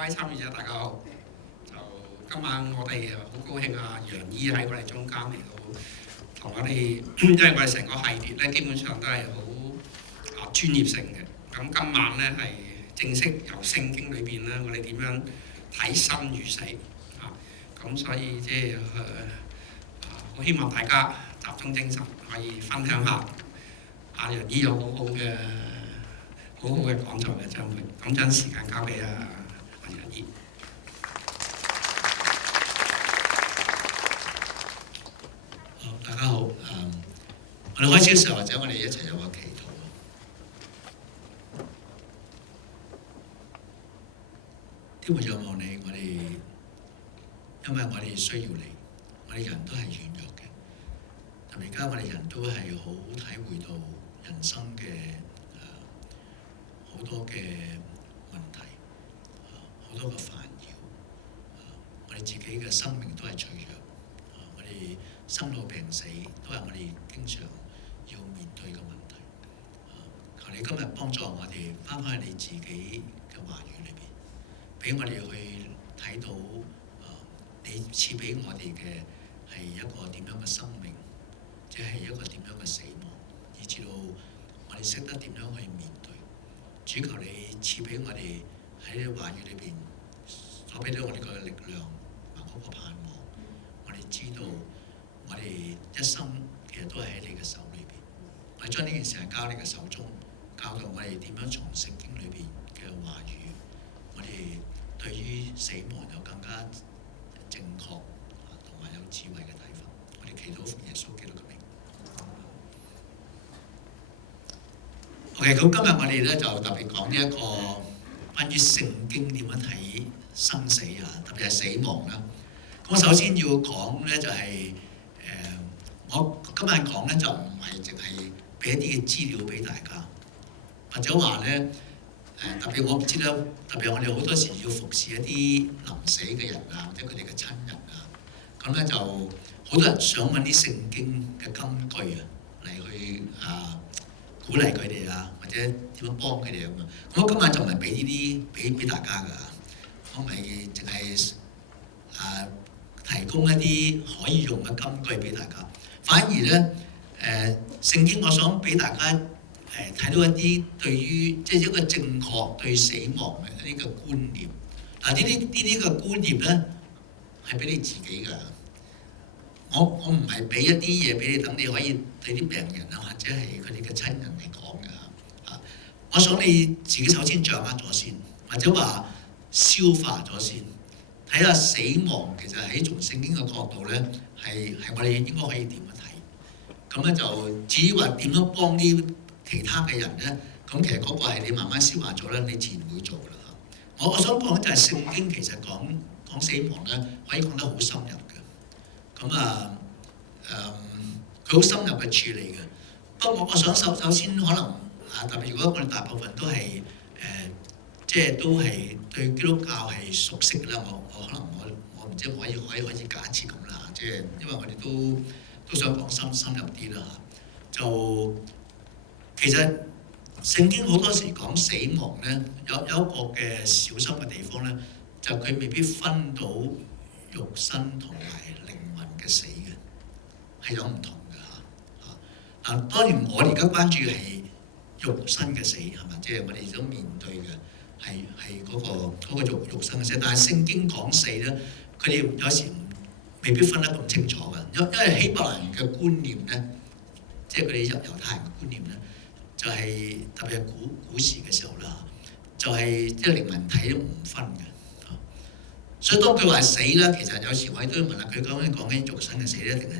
位參與者大家好。就今晚我哋好高興楊姨喺我哋中間嚟到同我哋，因為我哋成個系列咧基本上都係好專業性嘅。咁今晚咧係正式由聖經裏邊咧，我哋點樣睇生與死咁所以即係好希望大家集中精神，可以分享下楊姨有好好嘅講座嘅將會。咁將時間交俾楊姨。好，大家好。我哋開始嘅時候，或者我哋一齊有個祈禱。天父仰望你，因為我哋需要你，我哋人都係軟弱嘅。但而家我哋人都係好體會到人生嘅好多嘅問題，好多嘅煩擾。我哋自己嘅生命都係脆弱，我哋生老病死都係我哋經常要面對嘅問題。求你今日幫助我哋翻返去你自己嘅話語裏邊，俾我哋去睇到你賜俾我哋嘅係一個點樣嘅生命，即係一個點樣嘅死亡，以至到我哋識得點樣去面對。主求你賜俾我哋喺你話語裏邊所俾到我哋嘅力量同嗰個盼望。我哋知道我哋一生其實都係喺你嘅手裏邊。我哋將呢件事交喺你嘅手中，教導我哋點樣從聖經裏邊嘅話語，我哋對於死亡有更加正確同埋有智慧嘅睇法。我哋祈禱奉耶穌基督嘅名。OK， 咁今日我哋咧就特別講呢一個關於聖經點樣睇生死特別係死亡啦。咁我首先要講咧就係我今日講咧就唔係淨係俾一啲嘅資料俾大家，或者話咧特別我唔知啦，特別我哋好多時要服侍一啲臨死嘅人或者佢哋嘅親人咁咧就好多人想揾啲聖經嘅金句嚟去鼓勵佢哋或者點樣幫佢哋咁。咁我今晚就唔係俾呢啲俾大家㗎，我唔係淨係提供一啲可以用嘅金句俾大家，反而咧聖經我想俾大家睇到一啲對於即係一個正確對死亡嘅呢個觀念。呢啲嘅觀念咧係俾你自己㗎。我唔係俾一啲嘢俾你，等你可以對啲病人或者係佢哋嘅親人嚟講㗎。我想你自己首先掌握咗先，或者話消化咗先，睇下死亡其實喺從聖經嘅角度咧係我哋應該可以點樣睇。咁咧就至於話點樣幫啲其他嘅人咧，咁其實嗰個係你慢慢消化咗咧，你自然會做㗎啦。我想講就係聖經其實講死亡咧，可以講得好深入嘅。咁佢好深入嘅處理嘅。不過我想首先可能特別如果我哋大部分都係即係都係對基督教係熟悉啦，我可能我唔知可以假設咁啦，即係因為我哋都想講深入啲啦就其實聖經好多時講死亡咧，有一個嘅小心嘅地方咧，就佢未必分到肉身同埋靈魂嘅死嘅，係有唔同嘅嚇。當然我哋而家關注係肉身嘅死係嘛，即係我哋都面對嘅係嗰個肉身嘅死。但係聖經講死咧，佢哋有時未必分得咁清楚嘅，因為希伯來人嘅觀念咧，即係佢哋猶太人嘅觀念咧，就係特別係古時嘅時候啦，就係即係靈魂體都唔分嘅。所以當佢話死啦，其實有時我哋都要問下佢講緊肉身嘅死咧，定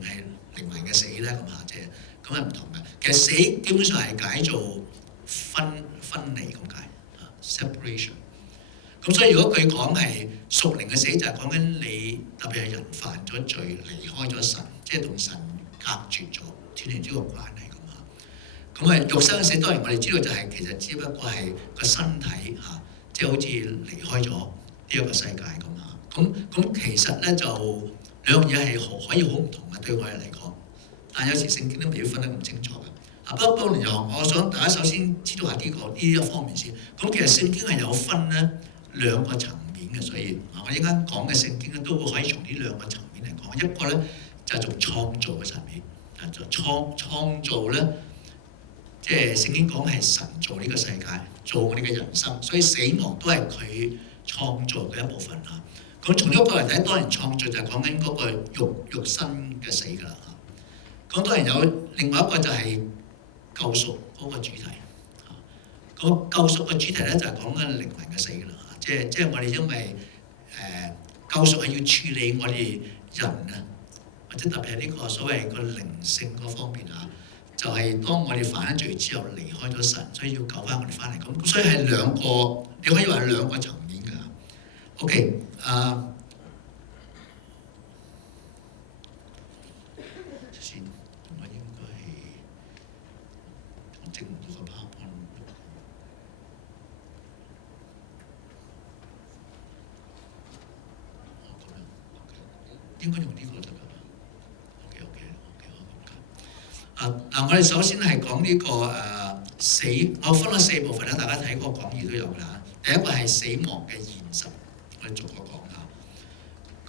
係靈魂嘅死咧咁即係咁係唔同嘅。其實死基本上係解做分離咁解separation。咁所以如果佢講係屬靈嘅死，就係講緊你特別係人犯咗罪，離開咗神，即係同神隔絕咗，斷絕咗個關係咁肉身嘅死當然我哋知道就係其實只不過係個身體即係好似離開咗呢一個世界咁其實咧就兩樣嘢係可以好唔同嘅對我哋嚟講，但有時聖經都未必分得咁清楚嘅。不過我想大家首先知道下呢一方面先。咁其實聖經係有分咧兩個層面嘅，所以我依家講嘅聖經咧都會可以從呢兩個層面嚟講。一個咧就係從創造嘅層面，就創造咧，即係聖經講係神造呢個世界，做我哋嘅人生，所以死亡都係佢創造嘅一部分嚇。咁從呢個角度嚟睇，當然創造就係講緊嗰個肉身嘅死㗎啦嚇。咁當然有另外一個就係救贖嗰個主題。咁救贖嘅主題咧就係講緊靈魂嘅死㗎啦嚇。即係我哋因為救贖係要處理我哋人啊，或者特別係呢個所謂個靈性嗰方面嚇。就係當我哋犯咗罪之後離開咗神，所以要救翻我哋翻嚟。咁所以係兩個，你可以話係兩個層面㗎。OK， 先，我應該係我整唔到個 PowerPoint。應該用呢個得㗎。我哋首先係講呢個死，我分咗4部分啦，大家睇個講義都有㗎啦。第一個係死亡嘅現實，我哋逐個講下。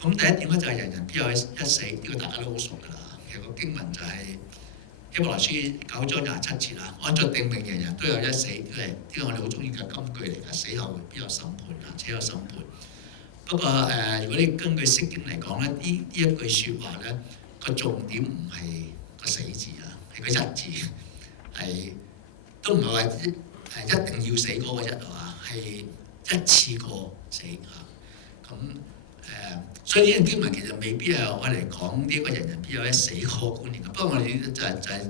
咁第一點咧就係人人必有一死，呢個大家都好熟㗎啦。其實個經文就係希伯來書9章27節啦，按著定命人人都有一死，呢個我哋好中意嘅金句嚟㗎。死後必有審判啊，且有審判。不過如果你根據聖經嚟講咧，呢一句説話咧個重點唔係個死字啊。個一字係都唔係話係一定要死嗰個一係嘛，係一次過死嚇。所以呢段經文其實未必係我嚟講呢個人人必有一死嗰個觀念嘅。不過我哋就係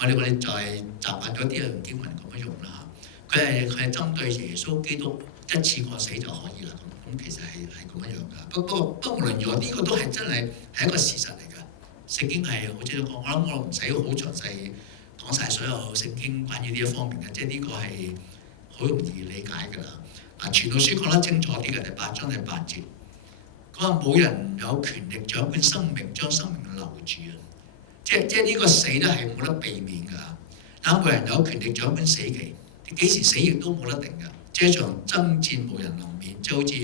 我哋就係習慣咗呢段經文咁樣用啦嚇。佢係針對耶穌基督一次過死就可以啦。咁其實係咁樣樣㗎。不過無論如何，呢個都係真係一個事實嚟㗎。聖經係好似我諗我唔使好詳細講晒所有聖經關於呢一方面嘅，即係呢個係好容易理解㗎啦。傳道書講得清楚啲嘅，第8章第8節，佢話冇人有權力掌管生命，將生命留住啊！即係呢個死咧係冇得避免㗎。冇人有權力掌管死期，幾時死亦都冇得定㗎。即係一場爭戰無人能免，即係好似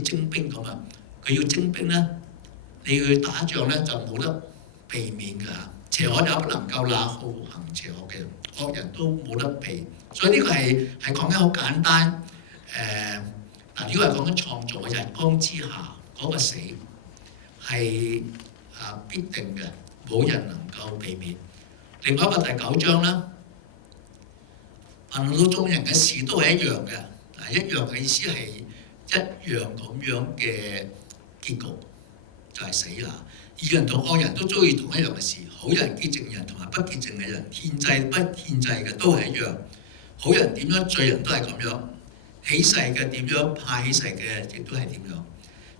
徵兵咁啊！佢要徵兵咧。你去打仗咧就冇得避免㗎，邪惡也不能夠那好行邪惡嘅人，惡人都冇得避。所以呢個係講緊好簡單。呢個係講緊創造嘅日光之下嗰個死係必定嘅，冇人能夠避免。另外一個第9章啦，論到眾人嘅事都係一樣嘅，一樣嘅意思係一樣咁樣嘅結局。就係死啦！義人同惡人都遭遇同一樣嘅事，好人見證人同埋不見證嘅人，獻祭不獻祭嘅都係一樣。好人點樣，罪人都係咁樣。起誓嘅點樣，怕起誓嘅亦都係點樣。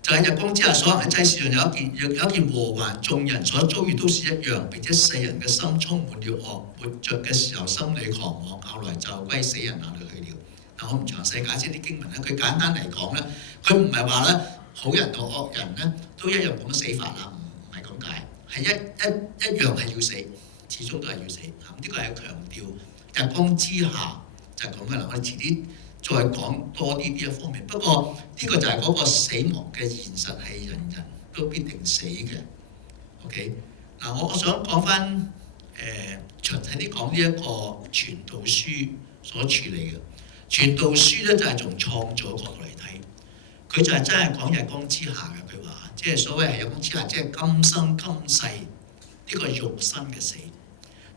就係日光之下所行嘅祭事上有一件禍患，眾人所遭遇都是一樣。並且世人嘅心充滿了惡，活着嘅時候心裏狂妄，後來就歸死人那裏去了。我唔詳細解釋啲經文咧，佢簡單嚟講咧，佢唔係話咧。好人同惡人咧都一樣咁樣死法啦，唔係咁解，係一樣係要死，始終都係要死。呢個係強調日光之下就係咁嘅啦。我哋遲啲再講多啲呢一方面。不過呢個就係嗰個死亡嘅現實係人人都必定死嘅。OK， 我想講翻詳細啲講呢一個傳道書所處理嘅傳道書咧，就係從創造角度嚟睇。佢就係真係講日光之下嘅，佢話即係所謂係日光之下，即係今生今世呢個肉身嘅死。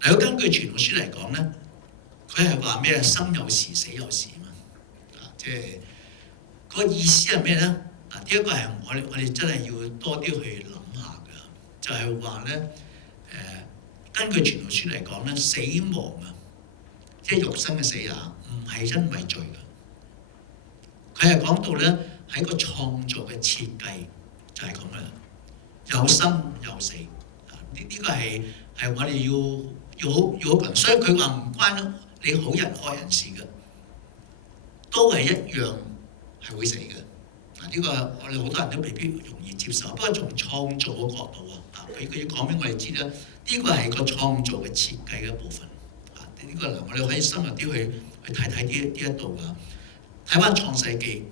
如果根據傳道書嚟講咧，佢係話咩？生有時，死有時嘛。即係個意思係咩咧？呢一個係我哋真係要多啲去諗下㗎。就係話咧，根據傳道書嚟講咧，死亡啊，即係肉身嘅死啊，唔係因為罪㗎。佢係講到咧。喺個創造嘅設計就係咁啦，有生有死。呢個係我哋要好強，所以佢話唔關你好人惡人事嘅，都係一樣係會死嘅。呢個我哋好多人都未必容易接受。不過從創造嘅角度佢要講俾我哋知啦，呢個係個創造嘅設計嘅一部分。呢個我哋可以深入啲去睇睇呢一度㗎。睇翻創世記。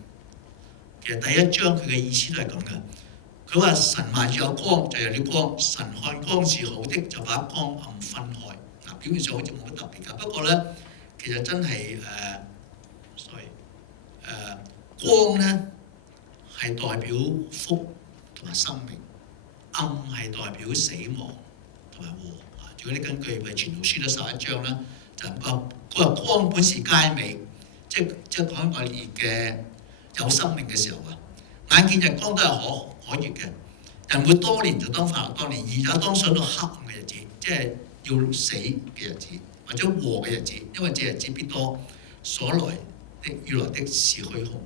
其實第一章佢嘅意思都係咁嘅。佢話神話有光就有啲光，神看光是好的，就把光暗分開。嗱，表面上好似冇乜特別㗎，不過咧其實真係光咧係代表福同埋生命，暗係代表死亡同埋禍。如果你根據《傳道書》嗰11章啦，就佢話光本是佳美，即係講我哋嘅有生命嘅時候啊，眼見日光都係可悅嘅。人活多年就當快樂多年，而也當想到黑暗嘅日子，即係要死嘅日子，或者禍嘅日子，因為這日子必多，所來的要來的是虛空。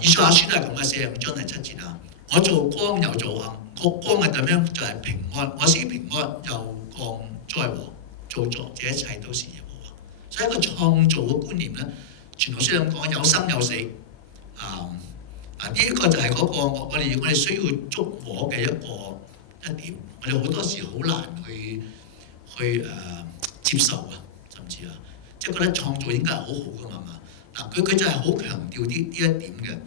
以賽亞書都係咁嘅，45章第7節啊，我做光又做暗，個光係點樣？就係平安，我使平安又降災禍，造作這一切都是耶和華。所以一個創造嘅觀念咧，傳道書咁講，有生有死。呢個就係嗰個我哋需要捉摸嘅一點，我哋好多時好難去接受啊，甚至即係覺得創造應該係好好噶嘛。佢就係好強調呢一點嘅。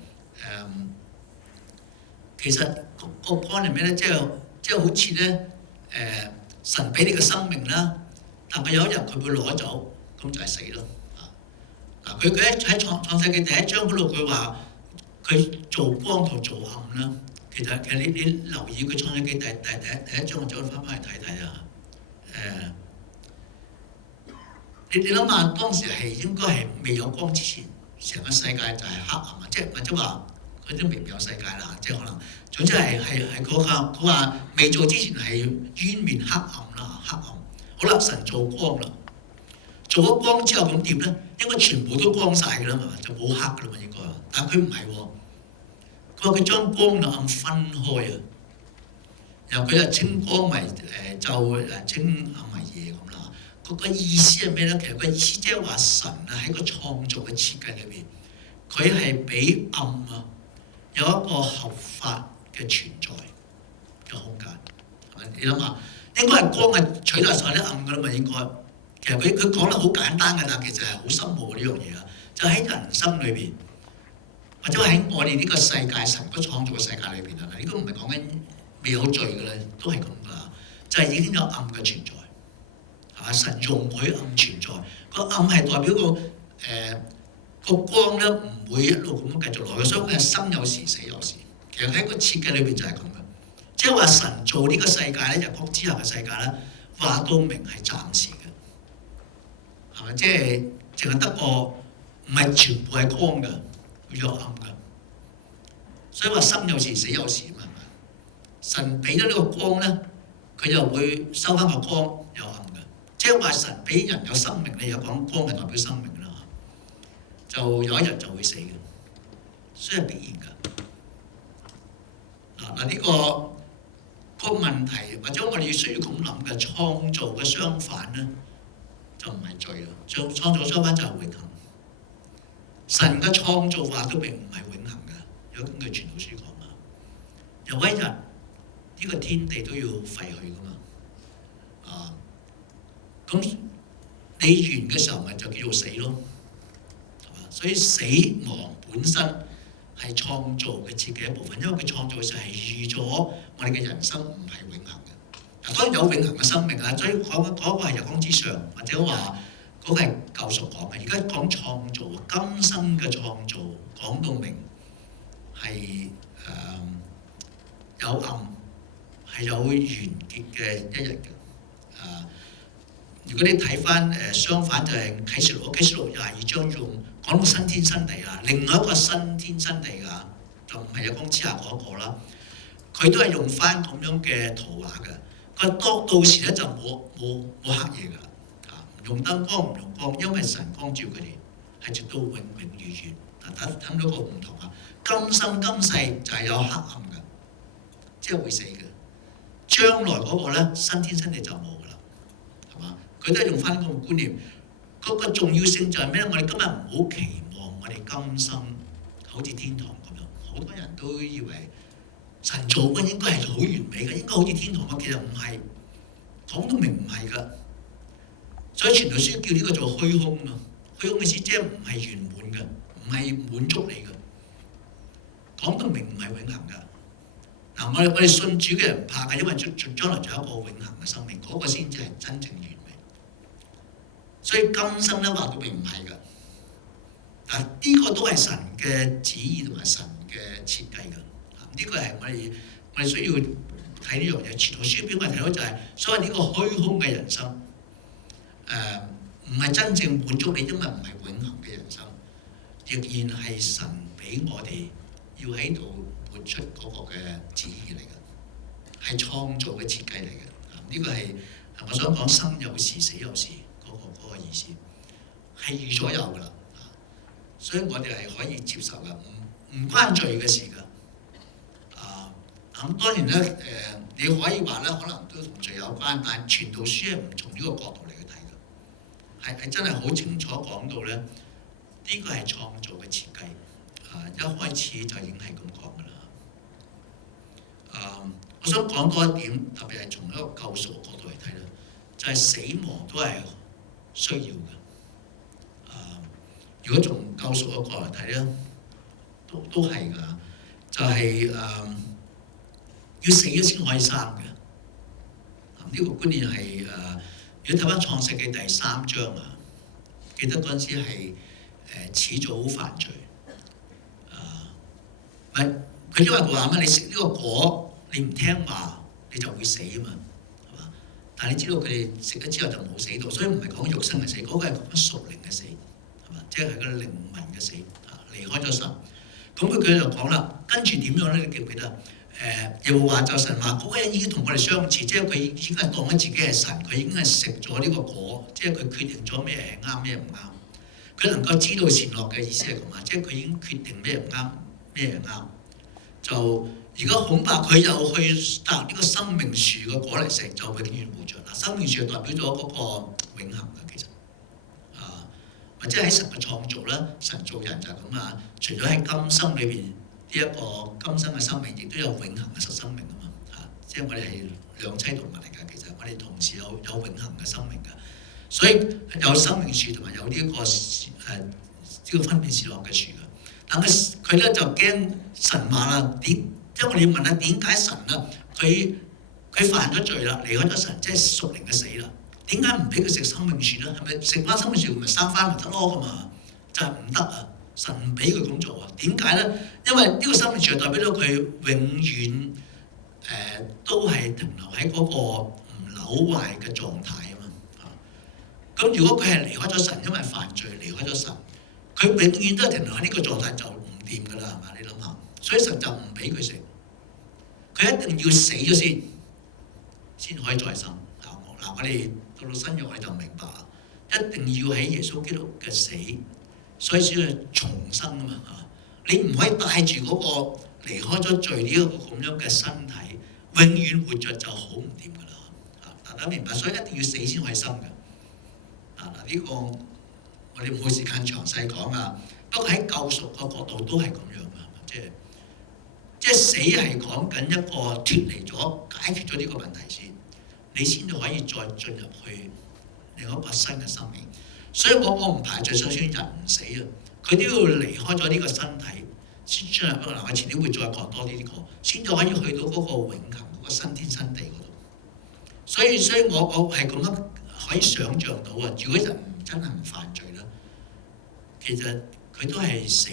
其實個 point 係咩咧？即係好似咧神俾你嘅生命啦，但係有一日佢會攞走，咁就係死咯。佢喺創世記第1章嗰度，佢話佢做光同做暗啦。其實你留意佢創世記第一章，我再翻去睇睇啊。你諗下，當時係應該係未有光之前，成個世界就係黑暗啊！即係或者話佢都未有世界啦，即係可能總之係佢話未做之前係淵面黑暗啦，黑暗。好啦，神做光啦，做咗光之後咁點咧？應該全部都光晒㗎啦嘛，就冇黑㗎啦嘛應該。但係佢唔係喎，佢話佢將光同暗分開啊，然後佢就稱光為晝，稱暗為夜咁啦。個意思係咩咧？其實個意思即係話神啊喺個創造嘅設計裏邊，佢係俾暗啊有一個合法嘅存在嘅空間，係咪？你諗下，應該係光係取代晒啲暗㗎啦嘛應該。其實佢講得好簡單嘅，但其實係好深奧嘅呢樣嘢啊！就喺人生裏邊，或者喺我哋呢個世界神所創造嘅世界裏邊啊，呢個唔係講緊未有罪嘅咧，都係咁㗎，就係已經有暗嘅存在。神容許暗存在，個暗係代表個光咧唔會一路咁樣繼續落去，所以佢係生有時死有時。其實喺個設計裏邊就係咁嘅，即係話神做呢個世界咧，日光之下嘅世界咧，話到明係暫時嘅，係咪？即係淨係得個唔係全部係光嘅，會有暗嘅。所以話生有時死有時啊嘛，神俾咗呢個光咧，佢就會收翻個光有暗。即係話神俾人有生命，你有講光係代表生命啦，就有一日就會死嘅，所以係必然㗎。呢個問題，或者我哋需要咁諗嘅，創造嘅相反咧，就唔係罪啦。創造相反就係永恆。神嘅創造話都並唔係永恆嘅，有根據傳道書講啊，有一日呢個天地都要廢去㗎嘛。咁你完嘅時候咪就叫做死咯，係嘛？所以死亡本身係創造嘅設計一部分，因為佢創造嘅時候係預咗我哋嘅人生唔係永恆嘅。當然有永恆嘅生命啊，所以嗰個係日光之上，或者話嗰個係救贖講嘅。而家講創造，今生嘅創造講到明係有暗，係有完結嘅一日嘅。如果你睇翻相反就係啟示錄22章用講到新天新地啊，另外一個新天新地啊，就唔係日光之下嗰個啦，佢都係用翻咁樣嘅圖畫嘅。佢到時咧就冇黑夜㗎啦，唔用燈光唔用光，因為神光照佢哋係直到永永遠遠。睇到個唔同啊，今生今世就係有黑暗嘅，即係會死嘅。將來嗰個咧新天新地就冇㗎啦，係嘛？佢都係用翻呢個觀念，嗰個重要性就係咩咧？我哋今日唔好期望我哋今生好似天堂咁樣，好多人都以為神做嘅應該係好完美嘅，應該好似天堂咁，其實唔係，講到明唔係㗎。所以傳道書叫呢個做虛空啊，虛空嘅意思即係唔係圓滿嘅，唔係滿足你嘅。講到明唔係永恆㗎。嗱，我哋信主嘅人唔怕嘅，因為將來仲有一個永恆嘅生命，嗰個先至係真正完美。所以今生咧話到明唔係㗎。嗱，呢個都係神嘅旨意同埋神嘅設計㗎。呢個係我哋需要睇呢樣嘢。傳道書俾我哋睇到就係所謂呢個虛空嘅人生，唔係真正滿足你，因為唔係永恆嘅人生，亦然係神俾我哋要喺度活出嗰個嘅旨意嚟嘅，係創造嘅設計嚟嘅。呢個係我想講生有時死有時嗰個意思，係預咗有㗎啦。所以我哋係可以接受嘅，唔關罪嘅事㗎。咁當然咧，你可以話咧，可能都同罪有關，但係傳道書係唔從呢個角度嚟去睇嘅，係真係好清楚講到咧，呢個係創造嘅設計。一開始就已經係咁講㗎啦。我想講多一點，特別係從一個救贖嘅角度嚟睇咧，就係死亡都係需要嘅。如果從救贖嘅角度嚟睇咧，都係㗎，就係要死咗先可以生嘅。呢個觀念係如果睇翻創世記第3章啊，記得嗰陣時係始祖犯罪，佢因為話乜？你食呢個果，你唔聽話，你就會死啊嘛，係嘛？但係你知道佢哋食咗之後就冇死到，所以唔係講肉身嘅死，嗰個係講屬靈嘅死，係嘛？即係個靈魂嘅死，離開咗神。咁佢就講啦，跟住點樣咧？你記唔記得？耶和華就神話嗰個人已經同我哋相似，即係佢已經係當咗自己係神，佢已經係食咗呢個果，即係佢決定咗咩係啱，咩唔啱。佢能夠知道善惡嘅意思係咁啊，即係佢已經決定咩唔啱，咩係啱。就如果恐怕佢又去摘呢個生命樹嘅果嚟食，就永遠活着。嗱，生命樹代表咗嗰個永恆嘅，其實或者喺神嘅創造啦，神造人就係咁啊。除咗喺今生裏邊。呢一個今生嘅生命，亦都有永恆嘅實生命啊嘛，即係我哋係兩棲動物嚟㗎。其實我哋同時有永恆嘅生命㗎，所以有生命樹同埋有呢個分辨善惡嘅樹㗎。但佢咧就驚神話啦，因為你要問下點解神啊，佢犯咗罪啦，離開咗神，即係屬靈嘅死啦。點解唔俾佢食生命樹咧？係咪食翻生命樹咪生翻咪得咯？咁啊，就係唔得啊！神唔俾佢咁做啊？點解咧？因為呢個生命樹代表咗佢永遠都係停留喺嗰個唔朽壞嘅狀態啊嘛。咁如果佢係離開咗神，因為犯罪離開咗神，佢永遠都係停留喺呢個狀態就唔掂㗎啦，係嘛？你諗下，所以神就唔俾佢食，佢一定要死咗先可以再生。嗱，我哋到新約我哋就明白，一定要喺耶穌基督嘅死。所以先係重生啊嘛嚇！你唔可以帶住嗰個離開咗罪呢一個咁樣嘅身體，永遠活着就好唔掂㗎啦嚇！大家明白，所以一定要死先可以生嘅。呢個我哋冇時間詳細講啊。不過喺救贖個角度都係咁樣嘅，即係死係講緊一個脫離咗、解決咗呢個問題先，你先至可以再進入去另一個新嘅生命。所以我唔排除，就算人唔死啊，佢都要離開咗呢個身體，先進入嗱，我遲啲會再講多啲呢個，先至可以去到嗰個永恆嗰個新天新地嗰度。所以我係咁樣可以想像到啊，如果人真係唔犯罪啦，其實佢都係死，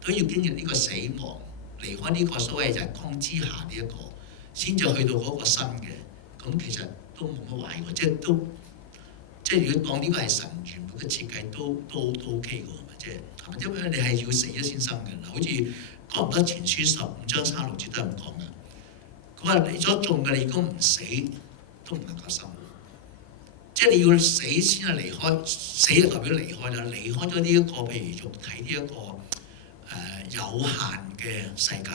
都要經歷呢個死亡，離開呢個所謂日光之下呢一個，先至去到嗰個新嘅。咁其實都冇乜壞喎，即係如果當呢個係神原本嘅設計，都 OK 嘅喎，係咪？因為你係要死咗先生嘅嗱，好似哥林多前書15章36節都係咁講嘅。佢話你所種嘅，你如果唔死，都唔能夠生。即係你要死先係離開，死就代表離開啦，離開咗呢一個譬如肉體呢一個有限嘅世界，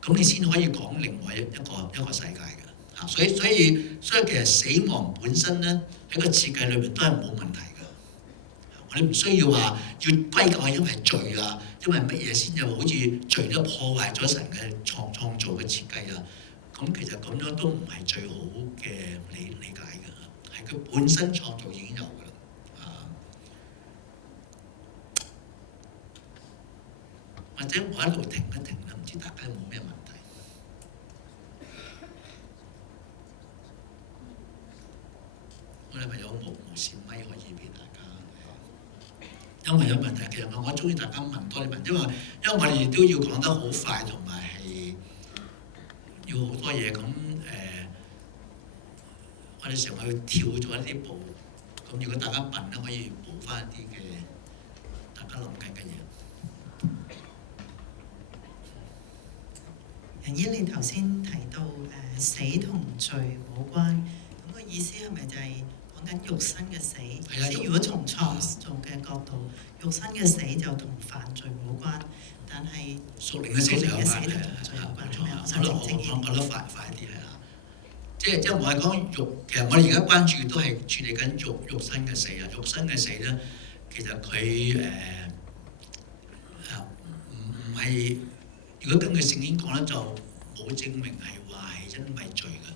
咁你先可以講另外一個世界嘅。所以其實死亡本身咧喺個設計裏面都係冇問題嘅。我哋唔需要話要歸咎係因為罪啊，因為乜嘢先至好似罪都破壞咗神嘅創造嘅設計啊。咁其實咁樣都唔係最好嘅理解嘅，係佢本身創造已經有㗎啦。或者我一路停一停啦，唔知大家有冇咩問題？我哋咪有無線咪可以俾大家。因為有問題，其實我中意大家問多啲問，因為我哋都要講得好快，同埋係要好多嘢咁我哋成日去跳咗一啲步，咁如果大家問咧，可以補翻一啲嘅大家諗緊嘅嘢。楊醫，你頭先提到死同罪冇關，咁個意思係咪就係講緊肉身嘅死？即係如果從創造嘅角度，肉身嘅死就同犯罪冇關，但係屬靈嘅死就有關係，罪有關。可能我講得快啲係啦。即係我係講肉，其實我哋而家關注都係處理緊肉身嘅死啊！肉身嘅死咧，其實佢唔係，如果根據聖經講咧，就冇證明係話係因為罪嘅。